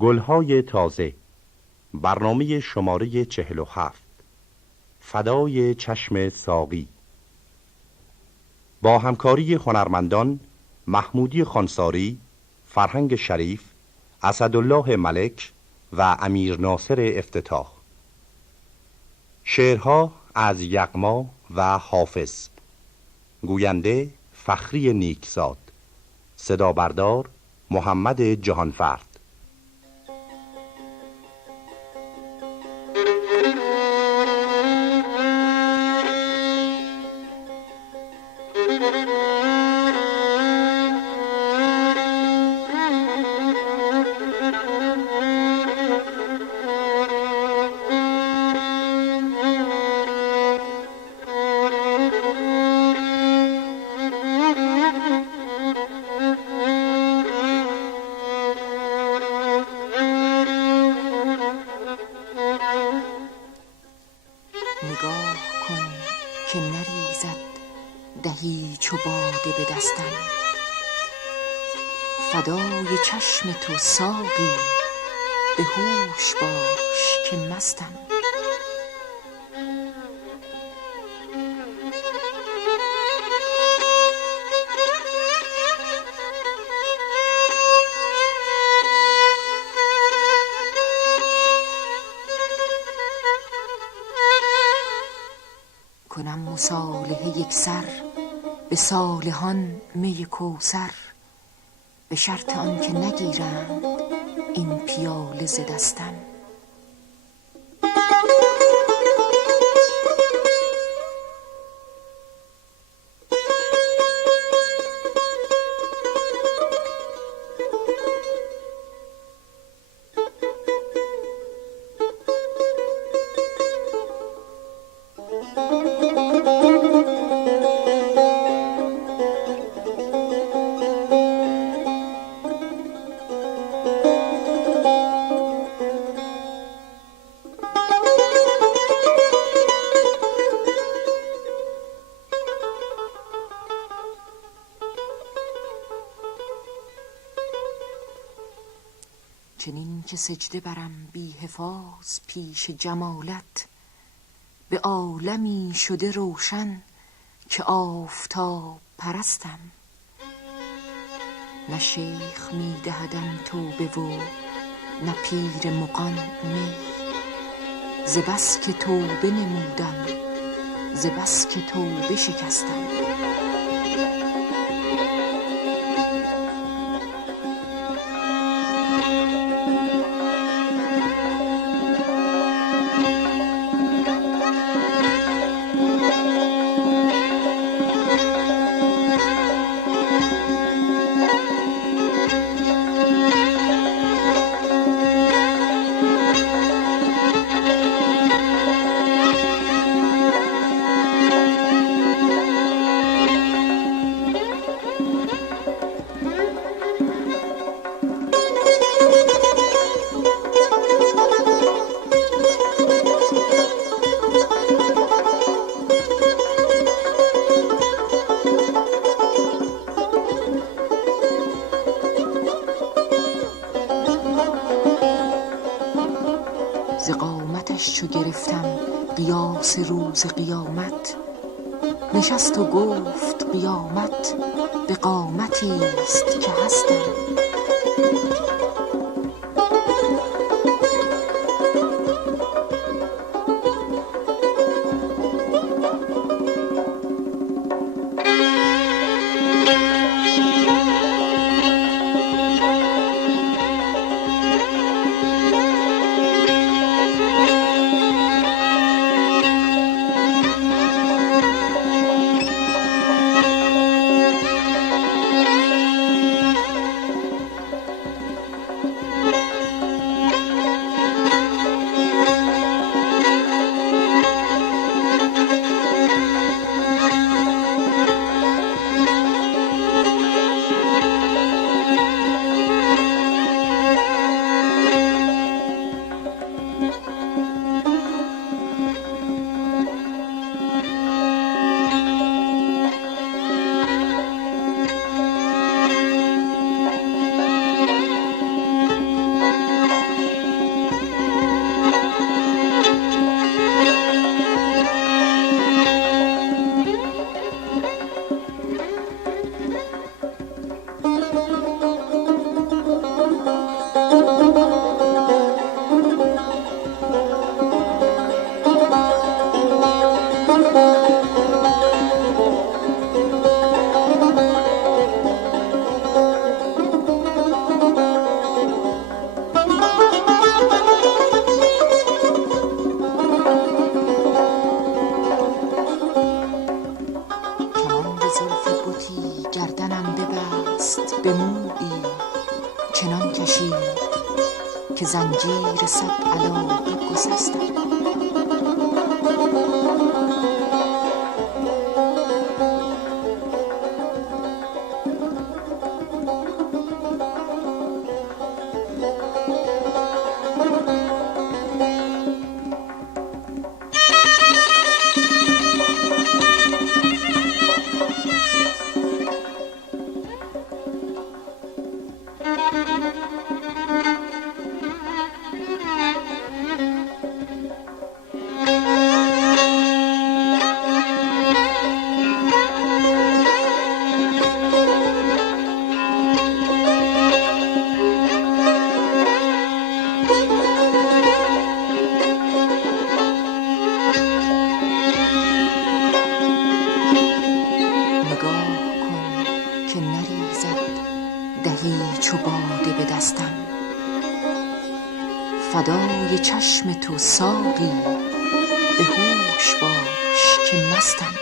گلهای تازه، برنامه شماره 47، فدای چشم ساقی، با همکاری هنرمندان محمودی خانساری، فرهنگ شریف، اسدالله ملک و امیر ناصر افتتاح. شعرها از یغما و حافظ. گوینده فخری نیکزاد. صدا بردار محمد جهانفرد. نگاه کن که نریزد دهی چو باده به دستم، فدای چشم تو ساقی به هوش باش که مستم. کنم مصالحه یک سر به صالحان می کوثر، به شرط آن که نگیرند این پیاله ز دستم. چنین که سجده برم بی حفاظ پیش جمالت، به عالمی شده روشن که آفتاب پرستم. نه شیخ می دهدم توبه و نه پیر مغان می، ز بس که توبه نمودم ز بس که توبه شکستم. ز قامتش چو گرفتم قیاس روز قیامت، نشست و گفت قیامت به قامتی است که هستم. که زنجیر صد علاقه گسستم. چو باده به دستم، فدای چشم تو ساقی به هوش باش که مستم.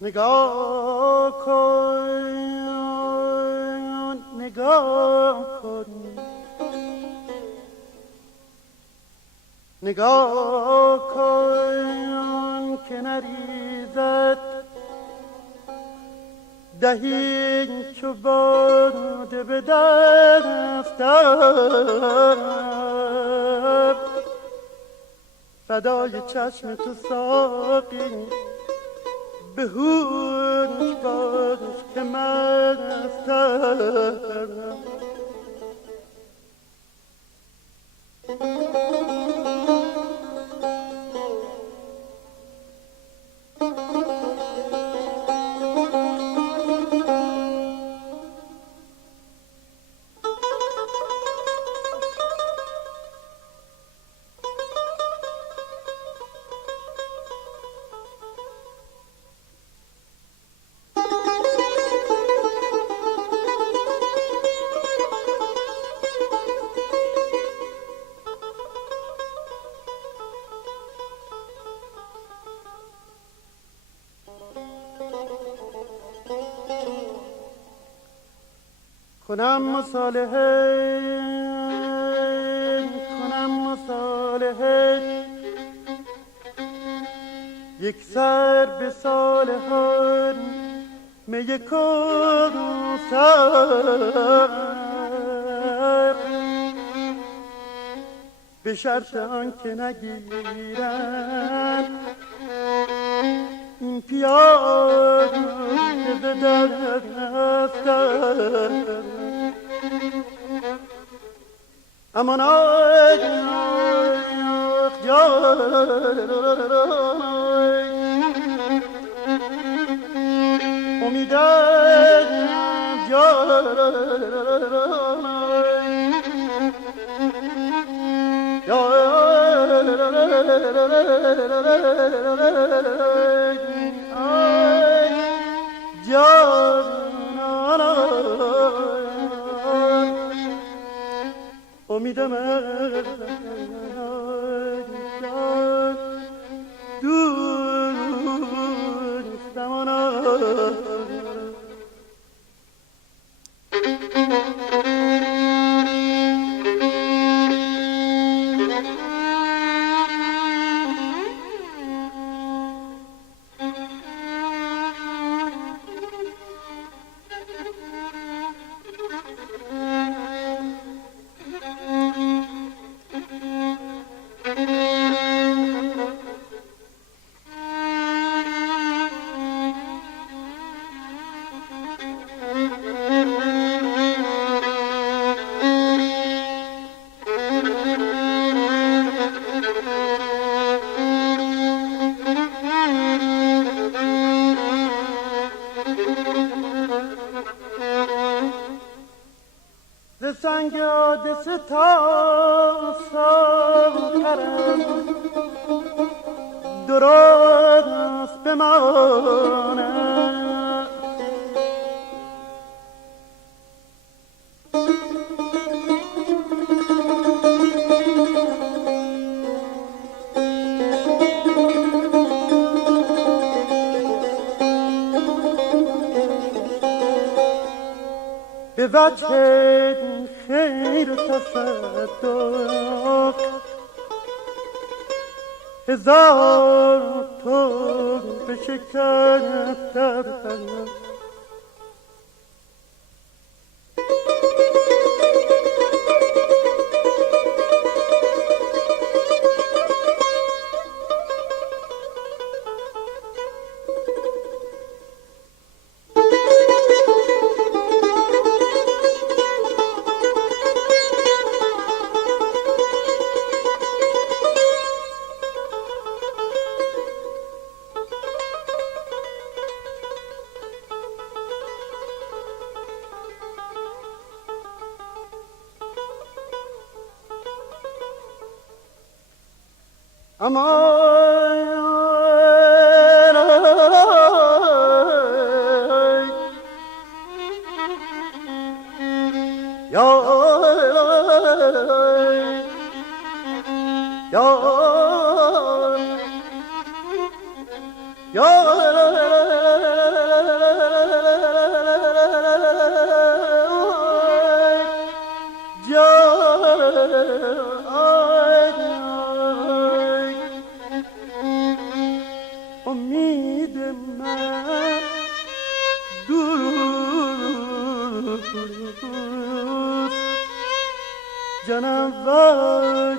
نگاه کن، نگاه کن، نگاه کن که نریزد دهی چو باده به دستم، فدای چشم تو ساقی به هوش باش که مستم. کنم مصالحه یک سر به صالحان می کوثر، به شرط آنکه نگیرن این پیاده به دستم. امان امیدم امیدم سنگ حادثه تا ساخرم درست بمانم. به وجه خیر و تصدق هزار تو به شکر دارم. امید من دوست جانم وای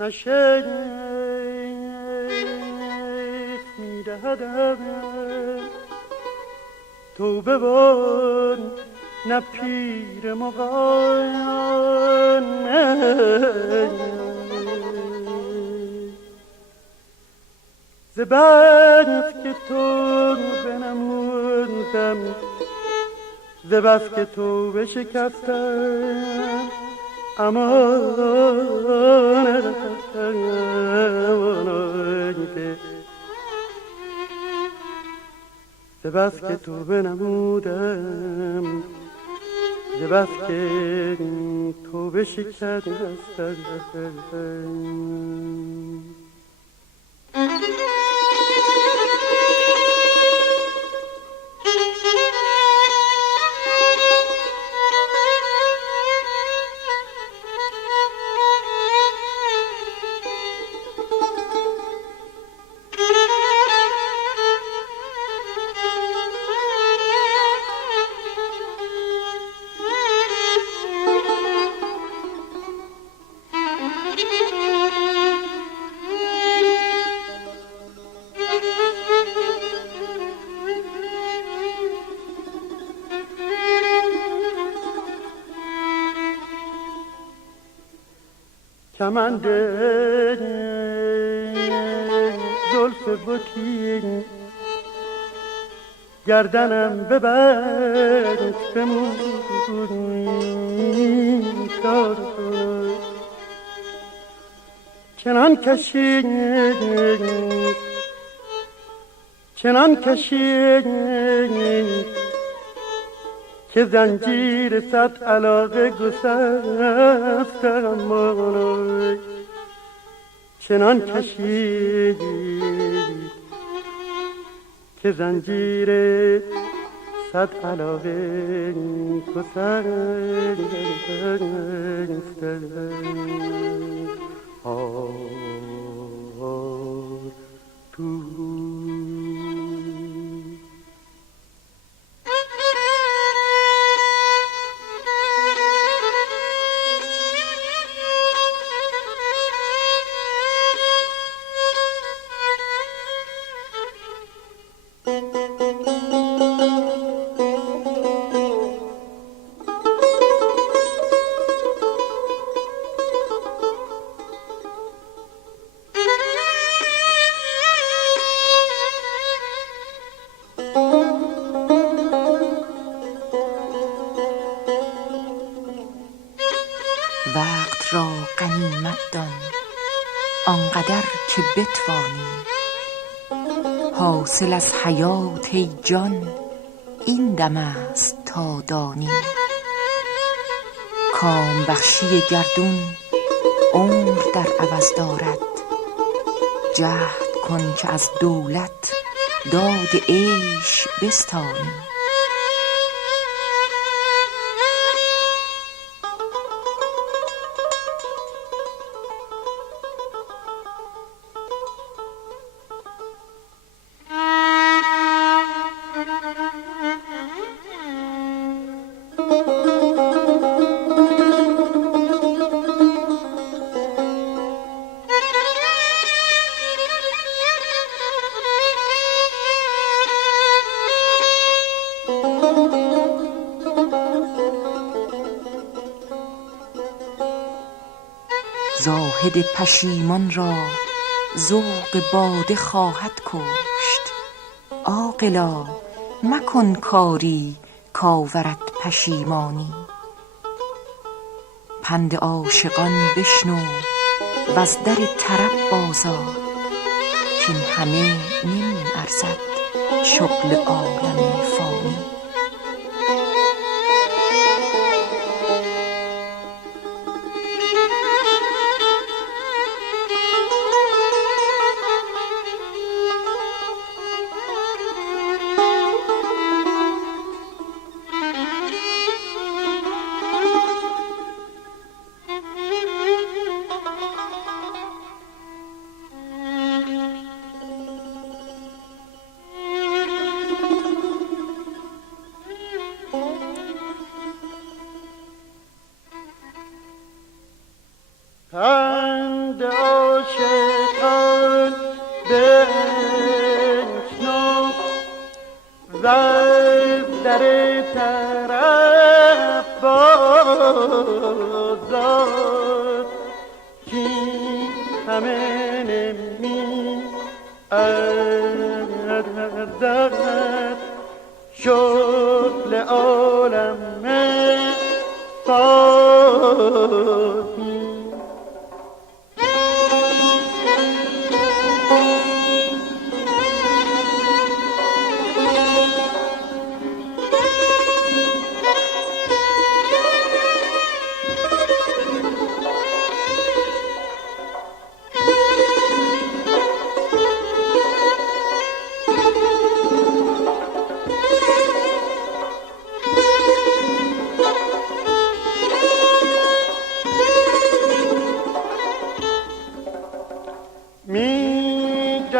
نه شیخ میدهدم توبه بان نه پیر مغان. ز بس که تو بنمودم ز بس که تو بشکستم امان ز بس که تو بنمودم ز بس که تو بشکستم. کمند زلف بتی گردنم ببند بمون کار کنم چنان کشید که زنجیر صد علاقه گسستم چنان کشید که زنجیر صد علاقه گسستم وقت را غنیمت دان آنقدر که بتوانی حاصل از حیات ای جان این دم است تا دانی کام بخشی گردون عمر در عوض دارد جهد کن که از دولت داد عیش بستانی زاهد پشیمان را ذوق باده خواهد کشت عاقلا مکن کاری کآورد پشیمانی پند عاشقان بشنو وز در طرب بازآ کاین همه نمی ارزد شغل عالم فانی پند عاشقان بشنو وز در طرب بازآ کاین همه نمی ارزد شغل عالم فانی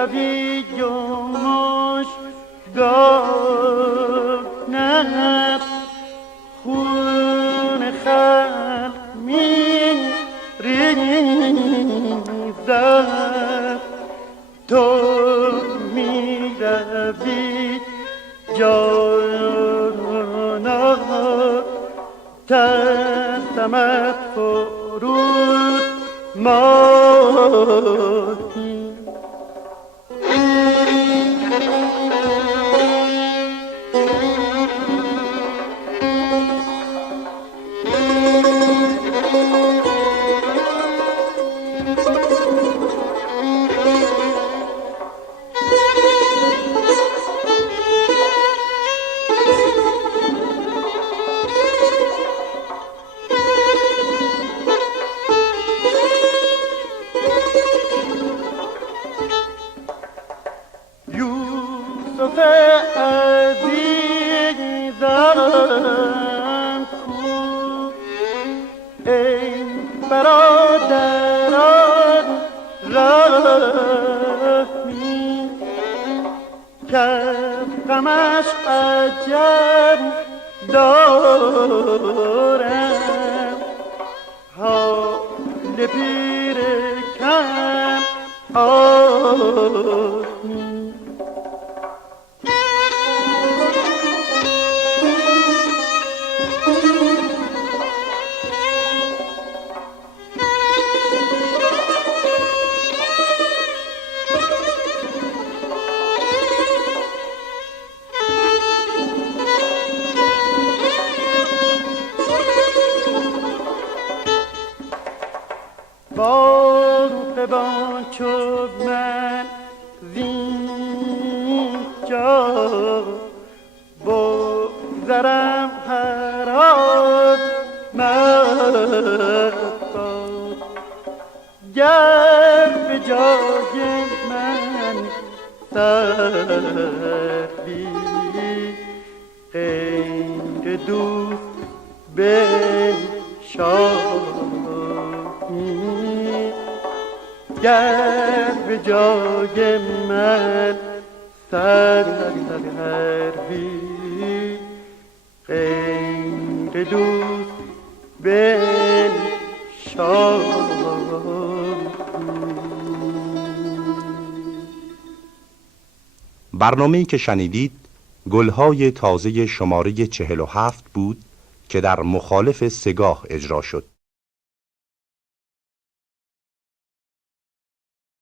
روی جمش گانم خون خلق می ریزد تو می روی جانا ترسمت فرود ماهی برادران رحمی که غمش عجب دارم حال پیر کم آنی باغبان چو من زینجا بگذرم هرات مباد گر به جای من سروی غیر دوست بنشانی گر به جای من سروی غیر دوست بنشانی. برنامه‌ای که شنیدید گلهای تازه شماره 47 بود که در مخالف سگاه اجرا شد.